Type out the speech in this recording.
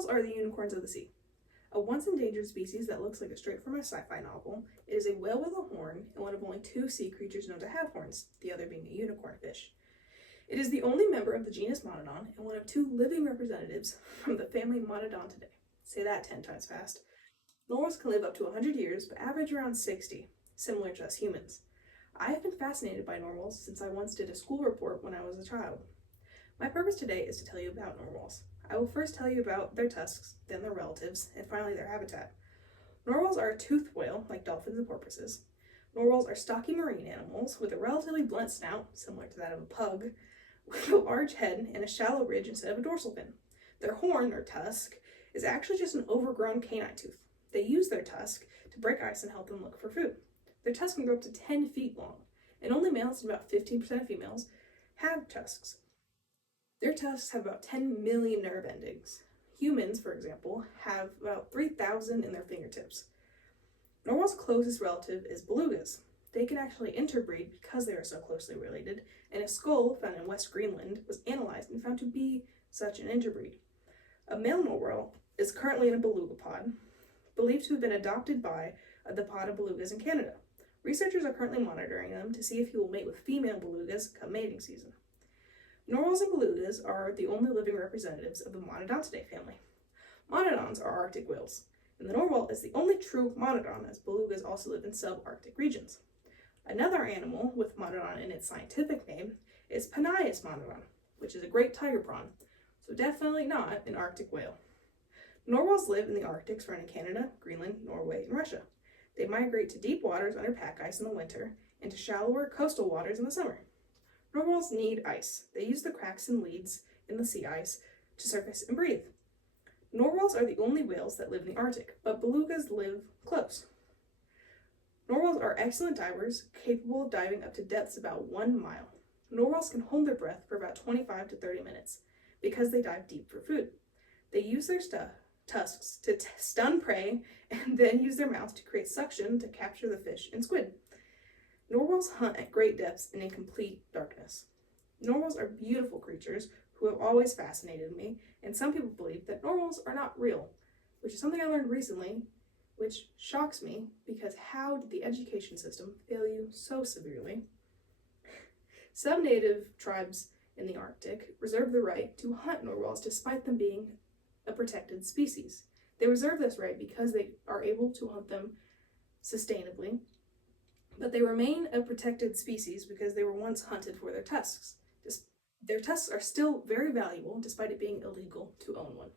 Narwhals are the unicorns of the sea. A once endangered species that looks like a straight from a sci-fi novel, it is a whale with a horn and one of only two sea creatures known to have horns, the other being a unicorn fish. It is the only member of the genus Monodon and one of two living representatives from the family Monodontidae. Say that 10 times fast. Narwhals can live up to 100 years, but average around 60, similar to us humans. I have been fascinated by narwhals since I once did a school report when I was a child. My purpose today is to tell you about narwhals. I will first tell you about their tusks, then their relatives, and finally their habitat. Narwhals are a toothed whale, like dolphins and porpoises. Narwhals are stocky marine animals with a relatively blunt snout, similar to that of a pug, with a large head and a shallow ridge instead of a dorsal fin. Their horn, or tusk, is actually just an overgrown canine tooth. They use their tusk to break ice and help them look for food. Their tusks can grow up to 10 feet long, and only males and about 15% of females have tusks. Their tusks have about 10 million nerve endings. Humans, for example, have about 3,000 in their fingertips. Narwhal's closest relative is belugas. They can actually interbreed because they are so closely related, and a skull found in West Greenland was analyzed and found to be such an interbreed. A male narwhal is currently in a beluga pod, believed to have been adopted by the pod of belugas in Canada. Researchers are currently monitoring them to see if he will mate with female belugas come mating season. Narwhals and belugas are the only living representatives of the Monodontidae family. Monodons are Arctic whales, and the narwhal is the only true monodon, as belugas also live in subarctic regions. Another animal with monodon in its scientific name is Penaeus monodon, which is a great tiger prawn, so definitely not an Arctic whale. Narwhals live in the Arctic surrounding Canada, Greenland, Norway, and Russia. They migrate to deep waters under pack ice in the winter and to shallower coastal waters in the summer. Narwhals need ice. They use the cracks and leads in the sea ice to surface and breathe. Narwhals are the only whales that live in the Arctic, but belugas live close. Narwhals are excellent divers, capable of diving up to depths about 1 mile. Narwhals can hold their breath for about 25 to 30 minutes because they dive deep for food. They use their tusks to stun prey and then use their mouths to create suction to capture the fish and squid. Narwhals hunt at great depths and in complete darkness. Narwhals are beautiful creatures who have always fascinated me, and some people believe that narwhals are not real, which is something I learned recently, which shocks me because how did the education system fail you so severely? Some native tribes in the Arctic reserve the right to hunt narwhals despite them being a protected species. They reserve this right because they are able to hunt them sustainably, but they remain a protected species because they were once hunted for their tusks. Their tusks are still very valuable despite it being illegal to own one.